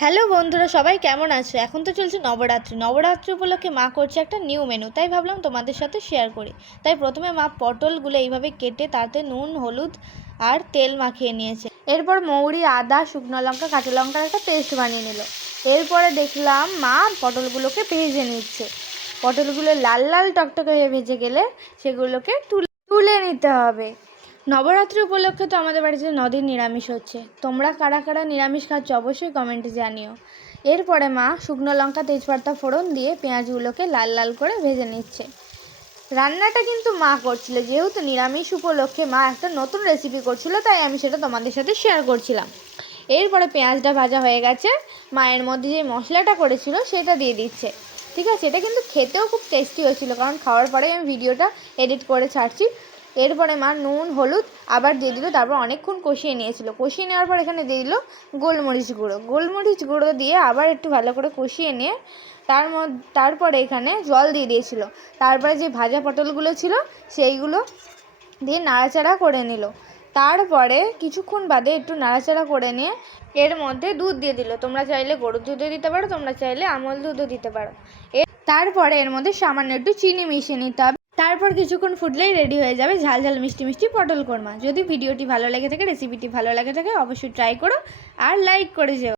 Hello বন্ধুরা, সবাই কেমন আছো? এখন তো চলছে নবরাত্রি উপলক্ষে মা করছে একটা নিউ মেনু, তাই ভাবলাম তোমাদের সাথে শেয়ার করি। তাই প্রথমে মা পটলগুলো এইভাবে কেটে তাতে নুন, হলুদ আর তেল মাখিয়ে নিয়েছে। এরপর মৌরি, আদা, শুকনো লঙ্কা, কাঁচা লঙ্কার একটা পেস্ট বানিয়ে নিল। এরপরে দেখলাম মা পটলগুলোকে ভেজে নিচ্ছে। পটলগুলো লাল লাল টকটকে হয়ে ভেজে গেলে সেগুলোকে তুলে নিতে হবে। নবরাত্রি উপলক্ষে তো আমাদের বাড়িতে 9 দিন নিরামিষ হচ্ছে। তোমরা কারা কারা নিরামিষ খাচ্ছ অবশ্যই কমেন্টে জানিও। এরপরে মা শুকনো লঙ্কা, তেজপাতা ফোড়ন দিয়ে পেঁয়াজগুলোকে লাল লাল করে ভেজে নিচ্ছে। রান্নাটা কিন্তু মা করছিল, যেহেতু নিরামিষ উপলক্ষে মা একটা নতুন রেসিপি করছিল, তাই আমি সেটা তোমাদের সাথে শেয়ার করছিলাম। এরপরে পেঁয়াজটা ভাজা হয়ে গেছে, মায়ের মধ্যে যে মশলাটা করেছিল সেটা দিয়ে দিচ্ছে। ঠিক আছে, এটা কিন্তু খেতেও খুব টেস্টি হয়েছিল, কারণ খাওয়ার পরেই আমি ভিডিওটা এডিট করে ছাড়ছি। এরপরে মা নুন, হলুদ আবার দিয়ে দিল, তারপর অনেকক্ষণ কষিয়ে নিয়েছিল। কষিয়ে নেওয়ার পর এখানে দিয়ে দিল গোলমরিচ গুঁড়ো দিয়ে আবার একটু ভালো করে কষিয়ে নিয়ে তারপরে এখানে জল দিয়ে দিয়েছিল। তারপরে যে ভাজা পটলগুলো ছিল সেইগুলো দিয়ে নাড়াচাড়া করে নিল। তারপরে কিছুক্ষণ বাদে একটু নাড়াচাড়া করে নিয়ে এর মধ্যে দুধ দিয়ে দিল। তোমরা চাইলে গরুর দুধও দিতে পারো, তোমরা চাইলে আমল দুধও দিতে পারো। তারপরে এর মধ্যে সামান্য একটু চিনি মিশিয়ে নিতে হবে। তারপর কিছুক্ষণ ফুটলেই রেডি হয়ে যাবে ঝাল ঝাল মিষ্টি মিষ্টি পটল কোরমা। যদি ভিডিওটি ভালো লেগে থাকে, রেসিপিটি ভালো লেগে থাকে, অবশ্যই ট্রাই করো আর লাইক করে যেও।